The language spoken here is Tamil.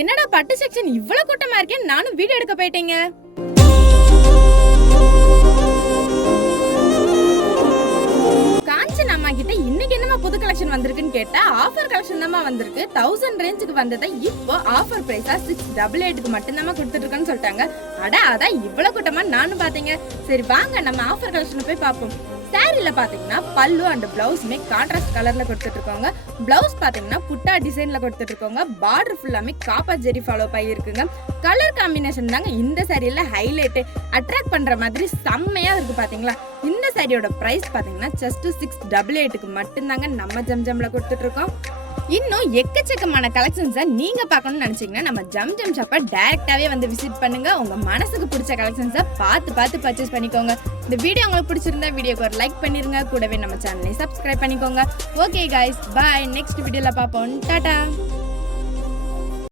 என்னடா பட்டு செக்ஷன் இவ்வளவு கூட்டமா இருக்கேன், நானும் வீடியோ எடுக்க போயிட்டேங்க. காஞ்சன் அம்மா கிட்ட இன்னைக்கு என்னமா புது கலெக்ஷன் வந்திருக்குன்னு கேட்டா ஆஃபர் கலெக்ஷன் தான் வந்திருக்கு. 1000 ரேஞ்சுக்கு வந்ததை இப்போ ஆஃபர் பிரைஸா 688க்கு மட்டும் தான் கொடுத்துட்டு இருக்கேன்னு சொல்லிட்டாங்க. அதான் இவ்வளவு கூட்டமா நானும் பாத்தீங்க. சரி வாங்க நம்ம ஆஃபர் கலெக்ஷன் போய் பார்ப்போம். சாரில பாத்தீங்கன்னா பல்லு அண்ட் பிளவுஸ்மே கான்ட்ராஸ்ட் கலர்ல கொடுத்துட்டு இருக்காங்க. பிளவுஸ் பாத்தீங்கன்னா புட்டா டிசைன்ல கொடுத்துட்டு இருக்காங்க. பார்டர் ஃபுல்லாமே காப்பர் ஜெரி ஃபாலோ பண்ணி இருக்குங்க. கலர் காம்பினேஷன் தாங்க இந்த சாரியில ஹைலைட், அட்ராக்ட் பண்ற மாதிரி செம்மையா இருக்கு பாத்தீங்களா. இந்த சாரியோட பிரைஸ் பாத்தீங்கன்னா ஜஸ்ட் 688க்கு மட்டும்தாங்க நம்ம ஜம்ஜம்ல கொடுத்துட்டு இருக்கோம். இன்னும் எக்கச்சக்கமான கலெக்ஷன்ஸை நீங்க பார்க்கணும்னு நினைச்சீங்கன்னா நம்ம ஜம்ஜம் ஷாப்பை டைரக்டாவே வந்து விசிட் பண்ணுங்க. உங்க மனசுக்கு பிடிச்ச கலெக்ஷன்ஸை பார்த்து பர்ச்சேஸ் பண்ணிக்கோங்க. இந்த வீடியோ உங்களுக்கு பிடிச்சிருந்தா வீடியோக்கு ஒரு லைக் பண்ணிருங்க. கூடவே நம்ம சேனலை சப்ஸ்கிரைப் பண்ணிக்கோங்க. ஓகே கைஸ், பாய். நெக்ஸ்ட் வீடியோல பார்ப்போம். டாடா.